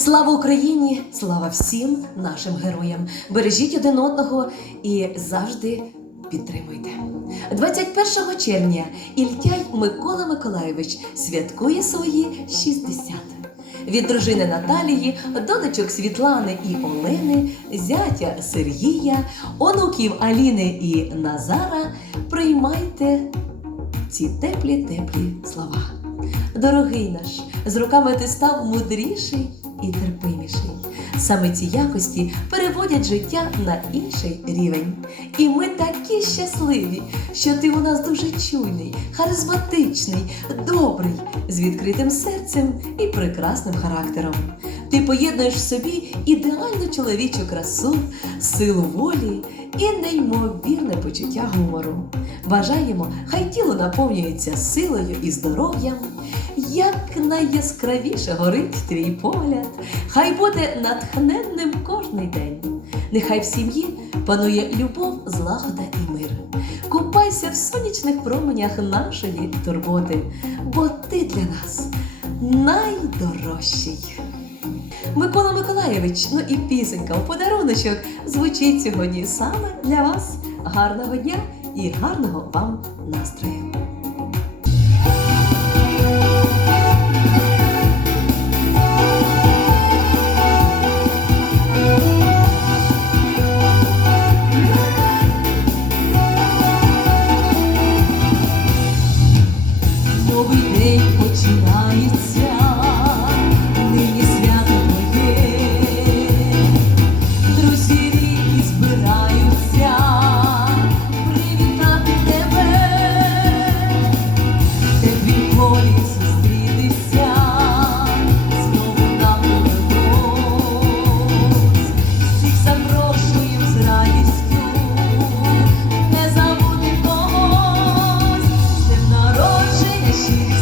Слава Україні! Слава всім нашим героям! Бережіть один одного і завжди підтримуйте. 21 червня Ільтяй Микола Миколайович святкує свої 60. Від дружини Наталії, донечок Світлани і Олени, зятя Сергія, онуків Аліни і Назара приймайте ці теплі теплі слова. Дорогий наш, з роками ти став мудріший і терпиміший. Саме ці якості переводять життя на інший рівень. І ми такі щасливі, що ти у нас дуже чуйний, харизматичний, добрий, з відкритим серцем і прекрасним характером. Ти поєднуєш в собі ідеальну чоловічу красу, силу волі і неймовірне почуття гумору. Бажаємо, хай тіло наповнюється силою і здоров'ям, як найяскравіше горить твій погляд, хай буде натхненним кожний день. Нехай в сім'ї панує любов, злагода і мир. Купайся в сонячних променях нашої турботи, бо ти для нас найдорожчий. Микола Миколаєвич, ну і пісенька у подаруночок звучить сьогодні саме для вас. Гарного дня і гарного вам настрою! Peace.